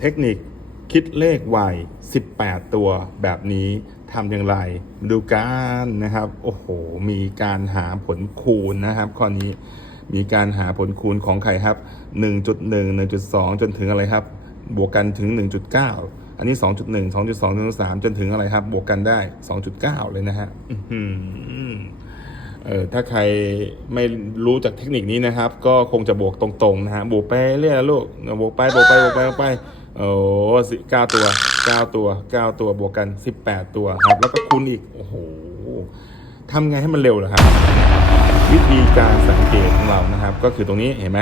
เทคนิคคิดเลขไว18 ตัวแบบนี้ทำอย่างไรมาดูกันนะครับ โอ้โห มีการหาผลคูณนะครับ ข้อนี้มีการหาผลคูณของใครครับ 1.1 1.2 จนถึงอะไรครับ บวกกันถึง 1.9 อันนี้ 2.1 2.2 2.3 จนถึงอะไรครับ บวกกันได้ 2.9 เลยนะฮะเออถ้าใครไม่รู้จากเทคนิคนี้นะครับ ก็คงจะบวกตรงๆนะฮะบวกไปเรื่อยๆลูกบวกไปบวกไปบวกไปบวกไป โอ้สิเก้าตัวเก้าตัวเก้าตัวบวกกัน18ตัวครับ แล้วก็คูณอีก โอ้โหทำไงให้มันเร็วเหรอครับ วิธีการสังเกตของเรานะครับ ก็คือตรงนี้เห็นไหม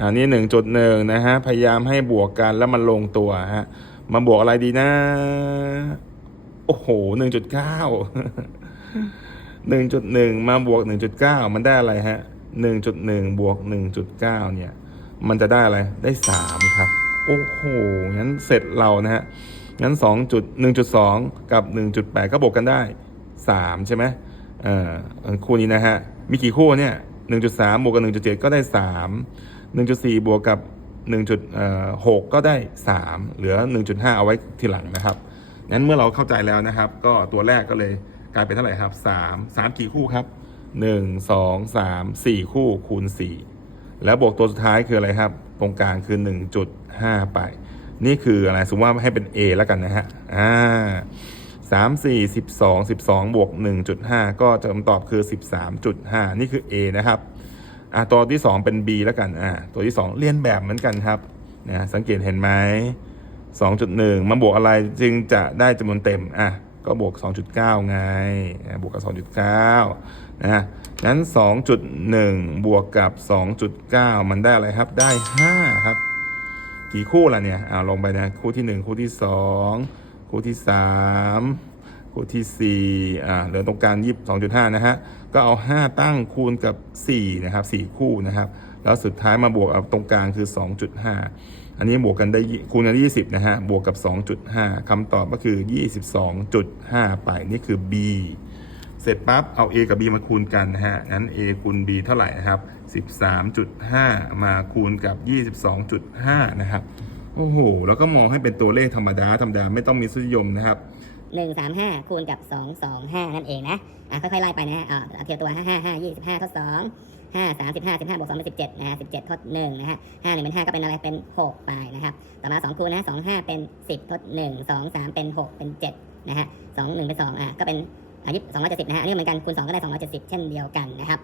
อันนี้หนึ่งจุดหนึ่งนะฮะ พยายามให้บวกกันแล้วมันลงตัวฮะมาบวกอะไรดีนะ โอ้โหหนึ่งจุดเก้าหนึ่งจุดหนึ่งมาบวกหนึ่งจุดเก้ามันได้อะไรฮะหนึ่งจุดหนึ่งบวกหนึ่งจุดเก้าเนี่ย มันจะได้อะไร ได้สามครับ โอ้โห งั้นเสร็จเรานะฮะ งั้นสองจุดหนึ่งจุดสองกับหนึ่งจุดแปดก็บวกกันได้สามใช่ไหมเอ่อคู่นี้นะฮะ มีกี่คู่เนี่ยหนึ่งจุดสามบวกกับหนึ่งจุดเจ็ดก็ได้สามหนึ่งจุดสี่บวกกับหนึ่งจุดหกก็ได้สามเหลือหนึ่งจุดห้าเอาไว้ทีหลังนะครับ งั้นเมื่อเราเข้าใจแล้วนะครับ ก็ตัวแรกก็เลยกลายเป็นเท่าไหร่ครับสามสามกี่คู่ครับหนึ่งสองสามสี่คู่คูณสี่แล้วบวกตัวสุดท้ายคืออะไรครับ ตรงกลางคือห นึ่งจุดห้าไป นี่คืออะไรสมมติว่าให้เป็น A แล้วกันนะฮะอ่าสามสี่สิบสองสิบสองบวกหนึ่งจุดห้าก็จะคำตอบคือสิบสามจุดห้านี่คือ A นะครับอ่าตัวที่สองเป็น B แล้วกันอ่าตัวที่สองเรียนแบบเหมือนกันครับนะสังเกตเห็นไหม2.1มาบวกอะไรจึงจะได้จำนวนเต็มอะก็บวก 2.9 ไงอะบวกกับ 2.9 นะงั้น 2.1 บวกกับ 2.9 มันได้อะไรครับ ได้ 5 ครับ กี่คู่ล่ะเนี่ยอ่าลงไปนะ คู่ที่ 1 คู่ที่ 2 คู่ที่ 3 คู่ที่4อ่าเหลือตรงกลาง22.5นะฮะ ก็เอา 5 ตั้งคูณกับ 4 นะครับ 4 คู่นะครับ แล้วสุดท้ายมาบวกเอาตรงกลางคือ 2.5 อันนี้บวกกันได้คูณกันได้20นะฮะ บวกกับ 2.5คำตอบก็คือ 22.5 ไป นี่คือ B เสร็จปั๊บเอา A กับ B มาคูณกันนะฮะงั้น A คูณ B เท่าไหร่นะครับ13.5 มาคูณกับ 22.5 นะครับ โอ้โห แล้วก็มองให้เป็นตัวเลขธรรมดา ธรรมดาไม่ต้องมีสุนิยมนะครับหนึ่งสามห้าคูณกับสองสองห้านั่นเองนะ อะ ค่อยๆ ไล่ไปนะฮะเอาเทียบตัวห้าห้าห้ายี่สิบห้าทดสองห้าสามสิบห้าสิบห้าบวกสองเป็นสิบเจ็ดนะฮะสิบเจ็ดทดหนึ่งนะฮะห้าหนึ่งเป็นห้าก็เป็นอะไร เป็นหกไปนะครับ ต่อมาสองคูณนะสองห้าเป็นสิบทดหนึ่งสองสามเป็นหกเป็นเจ็ดนะฮะสองหนึ่งเป็นสองอะ ก็เป็น อายุสองร้อยเจ็ดสิบนะฮะอันนี้เหมือนกันคูณสองก็ได้สองร้อยเจ็ดสิบเช่นเดียวกันนะครับ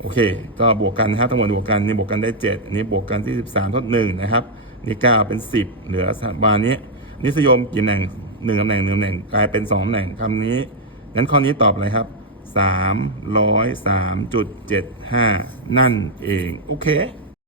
โอเค ก็บวกกันนะครับทั้งหมดบวกกันนี่บวกกันได้ 7 อันนี้บวกกันที่13ทด1นะครับนี่9เป็น 10 เหลือบานนี้นิสยมกี่ตำแหน่ง1ตำแหน่ง1ตำแหน่งกลายเป็น2ตำแหน่งคำนี้งั้นข้อนี้ตอบอะไรครับ 303.75 นั่นเอง โอเค